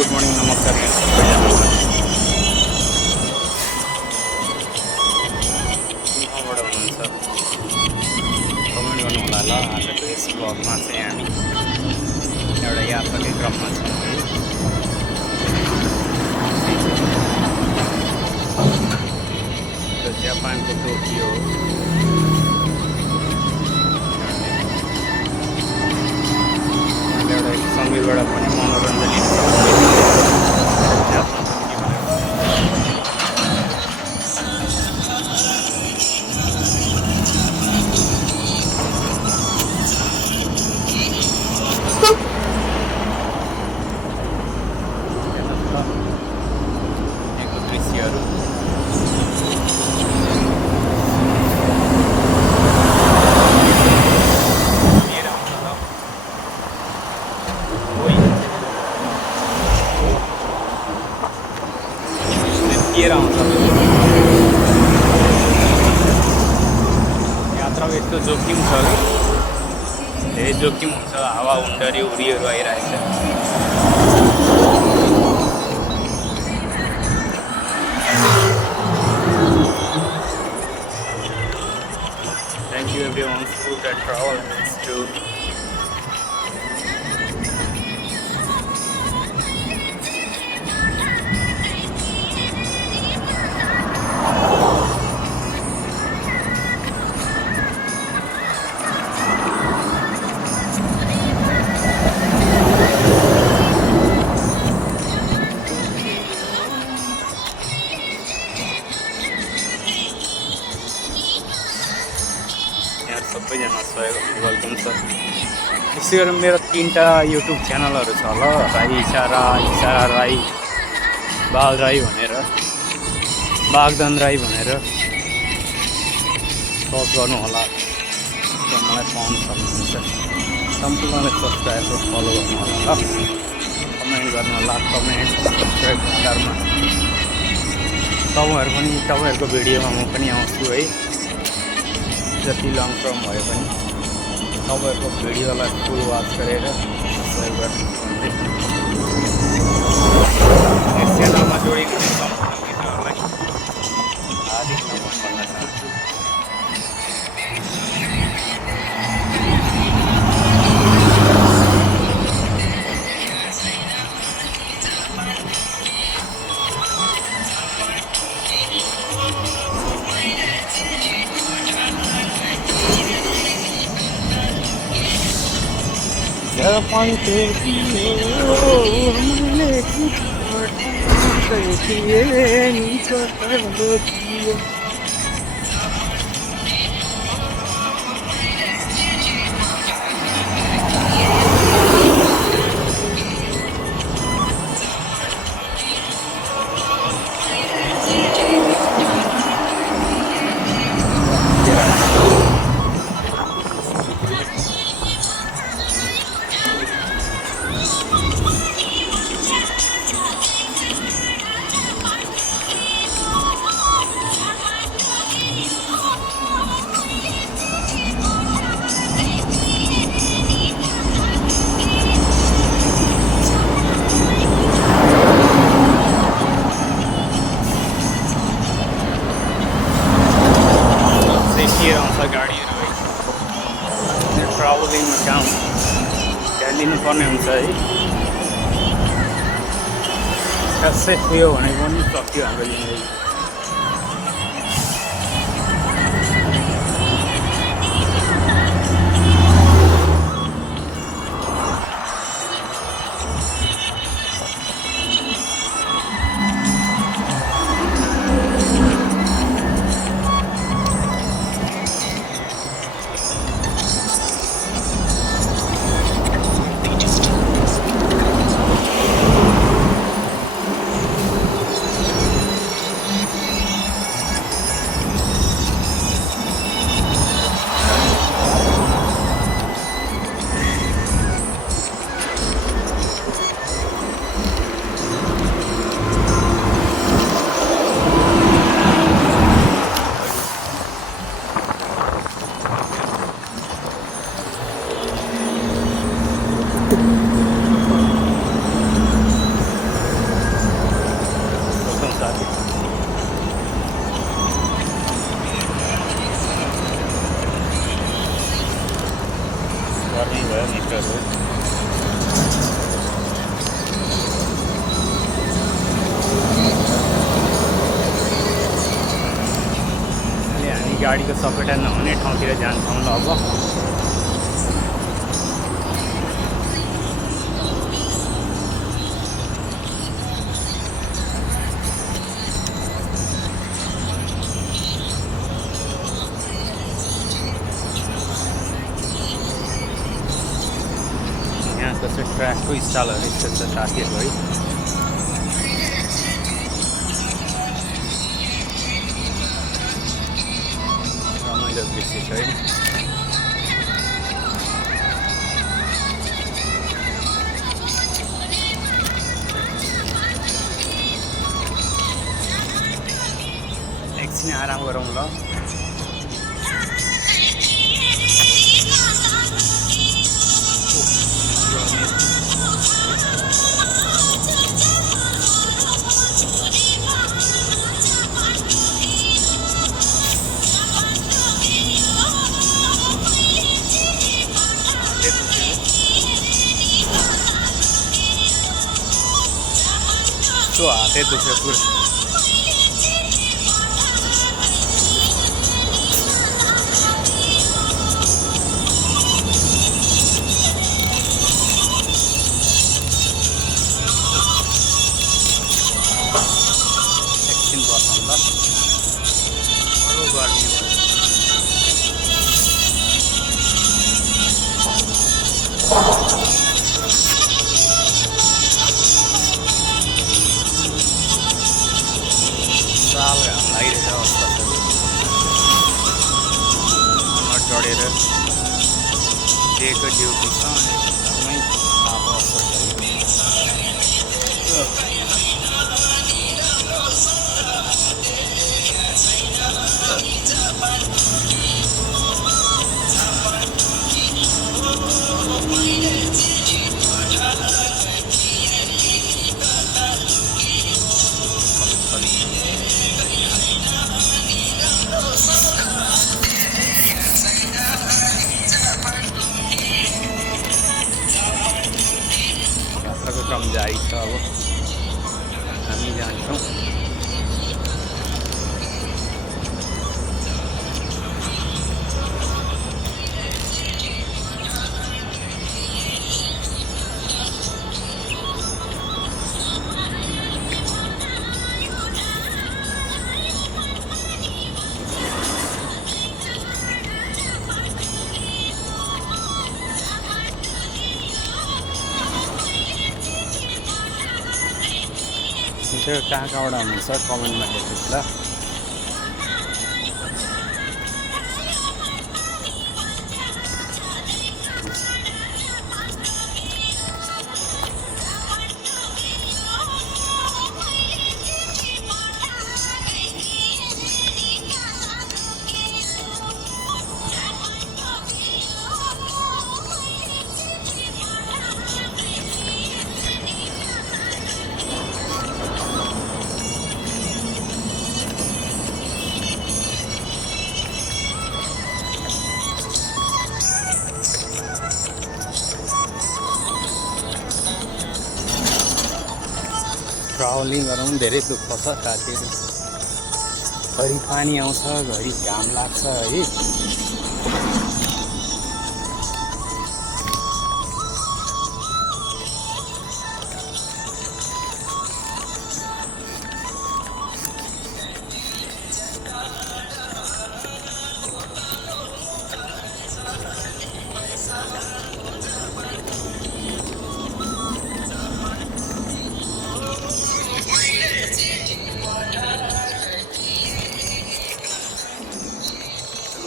Good morning नमस्कार सबैजनालाई कहाँबाट हुनुहुन्छ कमेन्ट गर्नु होला ल। आजको यस ब्लगमा चाहिँ हामी एउटा यात्राकै क्रममा छौँ है। जापानको टोकियो हो। एउटा समीरबाट पनि मनोरञ्जन लिन दृश्यहरू आउँछ। यात्रामा यस्तो जोखिम छ, धेरै जोखिम हुन्छ। हावा हुन्डरी हुरीहरू आइरहेको छ। Thank you everyone for that travel to सबैजना वेलकम छ। त्यसै गरी मेरो 3टा युट्युब च्यानलहरू छ ल, राई इसारा, इसारा राई, बाल राई भनेर, बागदान राई भनेर सर्च गर्नु होला। त्यहाँ मलाई पाउनु सक्नुहुन्छ। सम्पूर्णलाई सब्सक्राइब र फलो गर्नु होला ल। कमेन्ट गर्नु होला। कमेन्ट सब्सक्राइबको आधारमा तपाईँहरूको भिडियोमा म पनि आउँछु है। जति लङ टर्म भयो पनि तपाईँहरूको भिडियोलाई फुल वाच गरेर सहयोग गर्नुहुन्छ। यस च्यानलमा जोडिनु सम्पूर्ण मित्रहरूलाई हार्दिक नमन भन्न चाहन्छु। जापान गाडीहरू है, ट्राभलिङमा काम ध्यान दिनुपर्ने हुन्छ है। खासै उयो भनेको पनि सक्यो हाम्रो जिन्दगी। मित्रहरू। अहिले हामी गाडीको सपेटा नहुने ठाउँतिर जान्छौँ ल अब। यहाँको चाहिँ ट्र्याकको स्टाइलहरू यस्तो छ साथीहरू है। रमाइलो दृश्य छ है। एकछिन आराम गरौँ ल। तो हातै दुख्यो पुरा। एकछिन बसौँ ल, बडो गर्मी भयो। साल घाम लागिरहेछ अवस्था अनुहार चढेर दिएको ड्युटी छ अनि एकदमै तातो असर छ। यात्राको क्रम जारी छ, अब हामी जान्छौँ। त्यो कहाँ कहाँबाट हुनुहुन्छ कमेन्टमा लेख्नुहोस् ल। ट्राभलिङ गरौँ धेरै दुःख छ साथीहरू। घरि पानी आउँछ, घरि घाम लाग्छ है।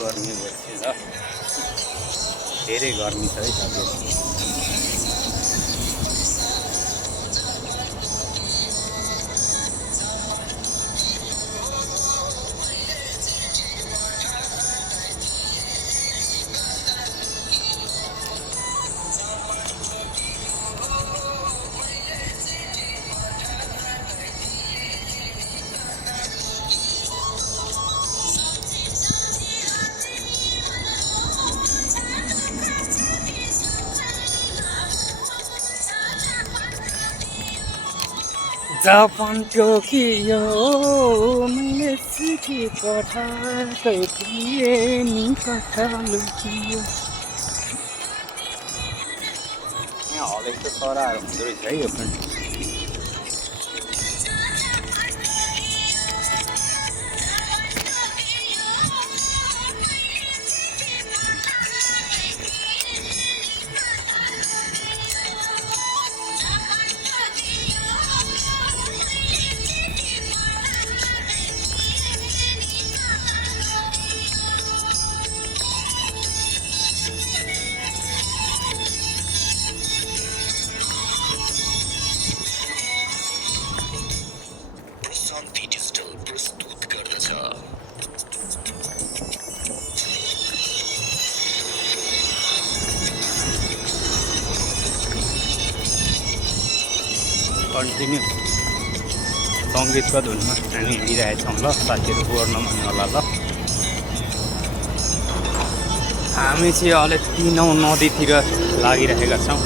गर्मी भइसक्यो, धेरै गर्मी छ है साथीहरू। जापान टोकियो मैले चिठी पठाएकै थिएँ नि कता लुकियो। यहाँ हलेको त चराहरू हुँदो रहेछ है यो पनि। कन्टिन्यू सङ्गीतको धुनमा हामी हिँडिरहेछौँ ल, साथीहरू बोर नमान्नु होला ल। हामी चाहिँ अहिले तिनौँ नदीतिर लागिरहेका छौँ,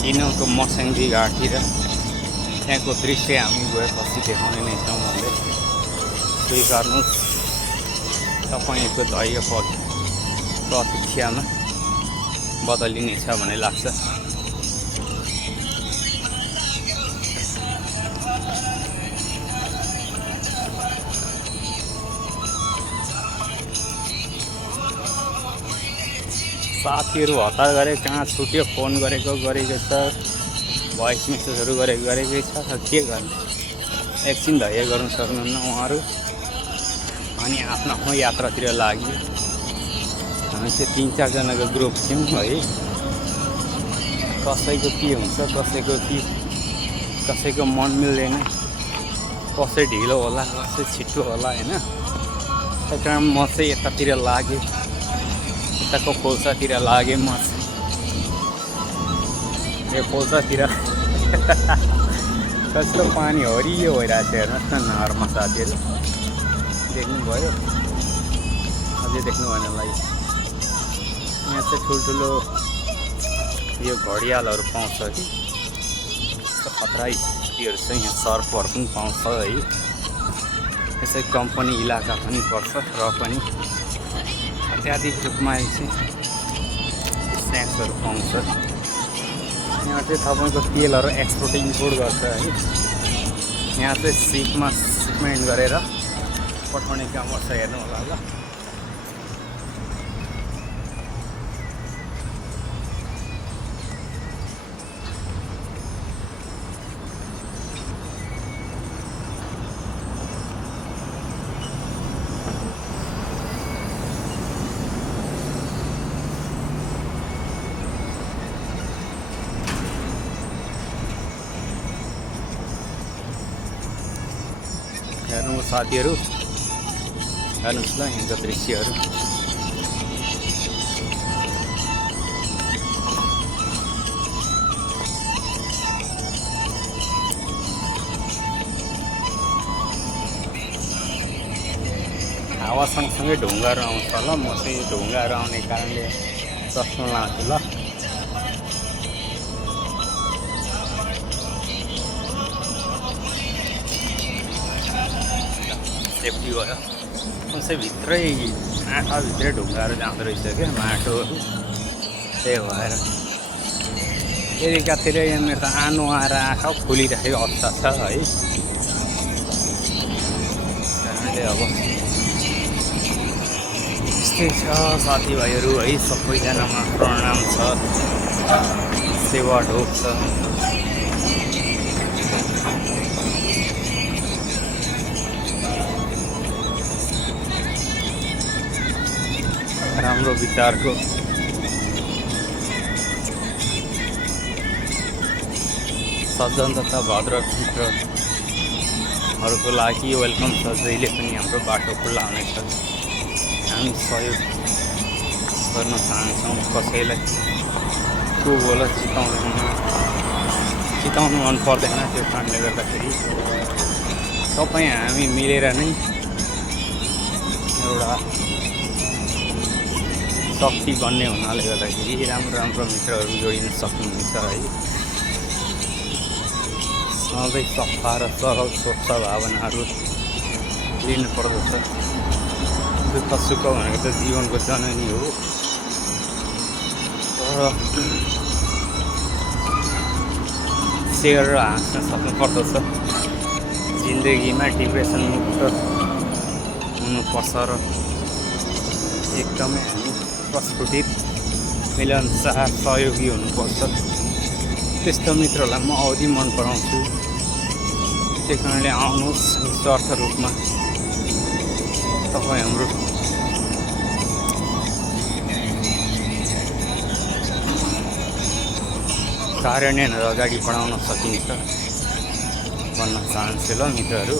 तिनौँको मस्याङ्गी घाटतिर। त्यहाँको दृश्य हामी गएपछि देखाउने नै छौँ भन्दै स्वीकार्नुहोस्। तपाईँको धैर्य प्रतीक्षामा बदलिनेछ भन्ने लाग्छ। साथीहरू हतार गरे, कहाँ छुट्यो, फोन गरेको छ, भोइस मेसेजहरू गरेकै छ, के गर्ने। एकछिन धैर्य गर्नु सक्नुहुन्न उहाँहरू। अनि आफ्नो आफ्नो यात्रातिर लाग्यो। हामी चाहिँ 3-4जनाको ग्रुप थियौँ है। कसैको के हुन्छ, कसैको मन मिल्दैन, कसै ढिलो होला, कसै छिटो होला होइन। त्यही कारण म चाहिँ यतातिर लागेँ, यताको खोल्सातिर लागेँ म चाहिँ। यो खोल्सातिर कस्तो पानी हरियो भइरहेको छ हेर्नुहोस् न नहरमा साथीहरू। देख्नुभयो? अझै देख्नु भएन होला। यहाँ चाहिँ ठुल्ठुलो यो घडियालहरू पाउँछ कि, खतरा स्थितिहरू छ यहाँ। सर्फहरू पनि पाउँछ है। यसै कम्पनी इलाका पनि पर्छ र पनि अत्याधिक रूपमा चाहिँ स्न्याक्सहरू पाउँछ। यहाँ चाहिँ तपाईँको तेलहरू एक्सपोर्ट इम्पोर्ट गर्छ है। यहाँ चाहिँ सिपमा सिपमेन्ट गरेर पठाउने काम गर्छ, हेर्नु होला ल। हेर्नु साथीहरू, हेर्नुहोस् ल यहाँको दृश्यहरू। हावा सँगसँगै ढुङ्गाहरू आउँछ ल। म चाहिँ ढुङ्गाहरू आउने कारणले चस्मा लान्छु ल। सेफ्टी भयो। कसै भित्रै आँखाभित्रै ढुङ्गाहरू जाँदो रहेछ क्या, माटोहरू। त्यही भएर एरिकातिर यहाँ मेरो त आनो आएर आँखा फुलिरहेको अवस्था छ है। कारणले अब यस्तै छ साथीभाइहरू है। सबैजनामा प्रणाम छ, सेवा ढोक छ। राम्रो विचारको सज्जन तथा भद्र मित्रहरूको लागि वेलकम छ। जहिले पनि हाम्रो बाटो खुल्ला हुनेछ। हामी सहयोग गर्न चाहन्छौँ कसैलाई। को बोल चिताउनु मन पर्दैन। त्यो कारणले गर्दाखेरि तपाईँ हामी मिलेर नै एउटा शक्ति बन्ने हुनाले गर्दाखेरि राम्रो राम्रो मित्रहरू जोडिन सक्नुहुन्छ है। सधैँ सफा र सरल स्वच्छ भावनाहरू लिनु पर्दछ। दुःख सुख भनेको त जीवनको जननी हो, तर सेयर र हाँस्न सक्नु पर्दछ। जिन्दगीमा डिप्रेसन मुक्त हुनुपर्छ र एकदमै हामी प्रस्फुटित मिलनसार सहयोगी हुनुपर्छ। त्यस्तो मित्रलाई म औधी मन पराउँछु। त्यही कारणले आउनुहोस् निस्वार्थ रूपमा तपाईँ हाम्रो कार्यान्वयनहरू अगाडि बढाउन सकिन्छ भन्न चाहन्छु ल मित्रहरू।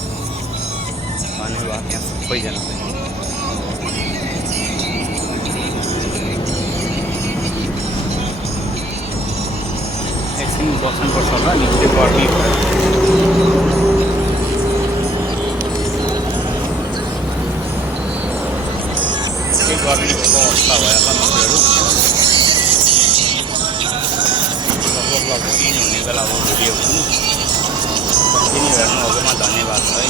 धन्यवाद यहाँ सबैजनालाई। एकछिन बस्नुपर्छ होला, निकै गर्मी भयो। निकै गर्मी भएको अवस्था भयो होला मित्रहरू। लगभग 3 हुने बेला हो भिडियो पनि। कन्टिन्यू हेर्नुभएकोमा धन्यवाद है।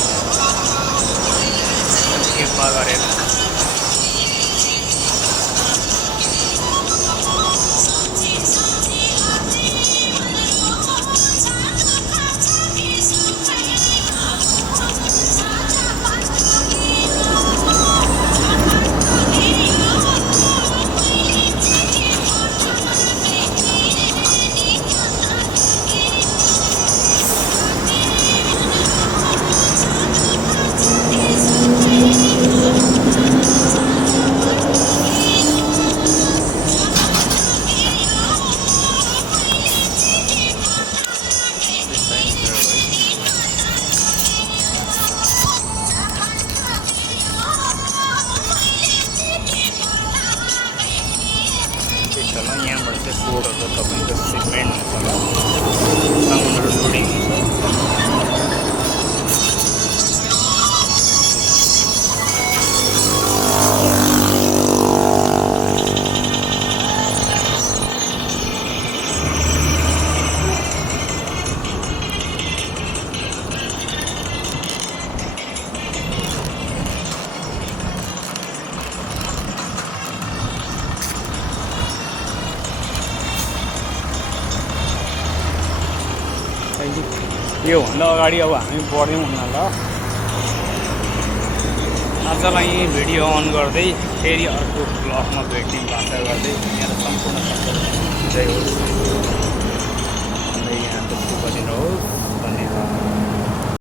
कृपा गरेर यहाँबाट चाहिँ बोर्डहरू तपाईँको सिगमेन्ट हुन्छ होला, सामानहरू लोडिङ हुन्छ। योभन्दा अगाडि अब हामी बढ्यौँ हुन ल। आजलाई यही भिडियो अन गर्दै फेरि अर्को ब्लगमा भेट्ने बाचा गर्दै मेरो सम्पूर्ण जय होस्। यहाँको शुभ दिन होस्। धन्यवाद।